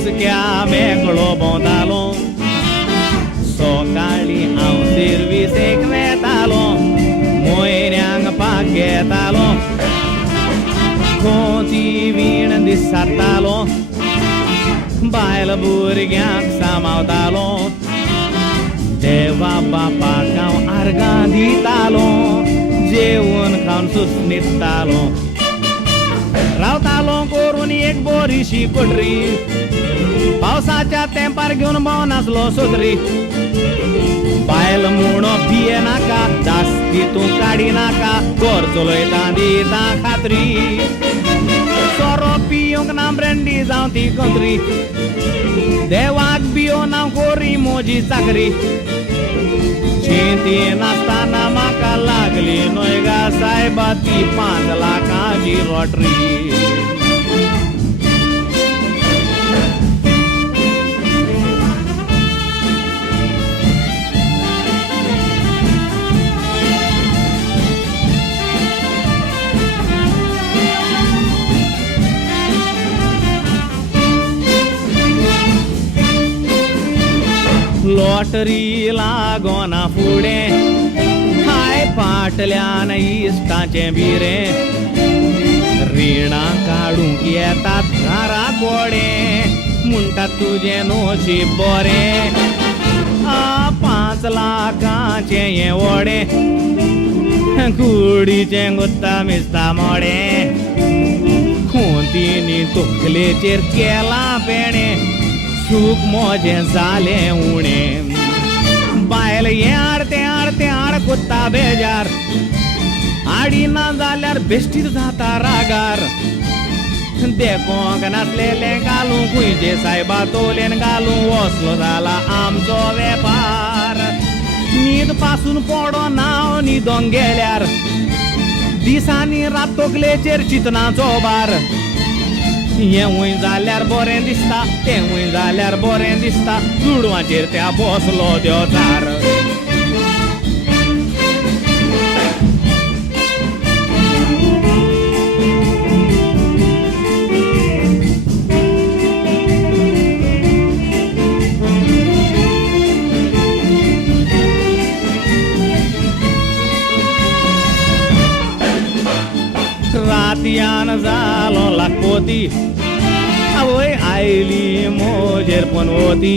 हुस्क्या मेकळो भोंवतालो सकाळी हांव सर्विसेक वेतालो मोयऱ्यांक पाक घेतालो खोती वीण दिसातालो बायल भुरग्यांक सांबाळतालो देवा बापाक हांव आर्गां दितालो जेवण खावन सुस्नितालो रावतालो करून एक बोरीशी कोठरी पावसाच्या तेंपार घेवन भोंव नासलो सोदरी बायल म्हणो पिये नाका जास्ती तूं काडी नाका घर चलयता दिता खात्री सोरो पियोंक ना ब्रँडी जावं ती कंत्री देवाक बियो ना कोरी मोजी चाकरी शेती नासतना म्हाका लागली न्हय गा सायबा ती 5 लाखाची लॉटरी लॉटरी लागोना फुडें हाय फाटल्यान इश्टाचें बिरें रिणां काडूंक येतात घरा गोडे म्हणटात तुजें नशीब बरें 5 लाखाचें हें व्हडें कुडीचें गुत्ता मिस्ता मोडें खोंतीनी तकलेचेर केलां पेणें सूख मोजें जालें उणें बायल हें हाड तें हाड तें हाड कोत्ता बेजार आडिना जाल्यार बेश्टीत जाता रागार देखोंक नासलेलें घालूं खुंयचे सायबा तोलेन घालूं वसलो जाला आमचो वेपार न्हीद पासून पडो नांव न्हिदोंक गेल्यार दिसांनी रात तकलेचेर चिंतनाचो भार हेंवूय जाल्यार बरें दिसता तेंवूय जाल्यार बरें दिसता चुडवाचेर त्या बसलो देंवचार रातयान जालो लाखपोती आवय आयली मोजेर पनवती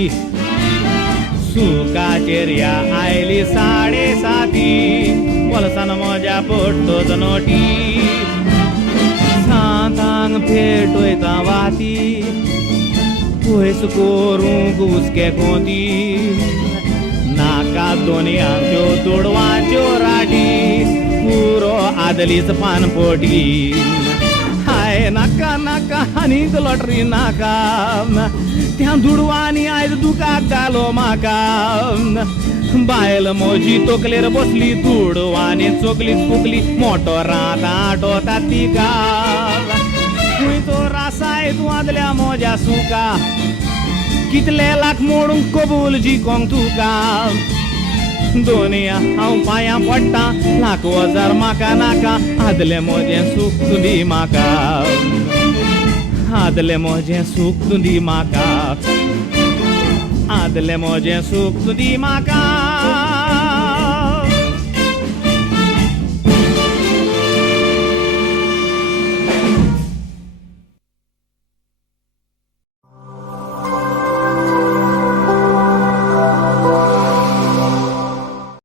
सुकाचेर ह्या आयली 7:30 वलसान म्हज्या पडटोच नोटी सांतांक पेटयता वाती पयस करूंक हुस्के कोती नाका दोनयांच्यो तोडवाच्यो राटी पुरो आदलीच पानपोटी हाय नाका नाका आनीक लॉटरी नाका त्या दुडवांनी आयज दुकाक घालो म्हाका बायल म्हजी तकलेर बसली दुडवांनी चोकलीच फुकली मोटो रात आटोता तिका खंय तो रासाय तूं आदल्या म्हज्या सुका कितले लाख मोडूंक कबूल जिकोंक तुका दोनिया हांव पांयां पडटा 1,00,000 म्हाका नाका आदलें म्हजें सूख तूं दी म्हाका आदलें म्हजें सूख तूं दी म्हाका आदलें म्हजें सूख तूं दी म्हाका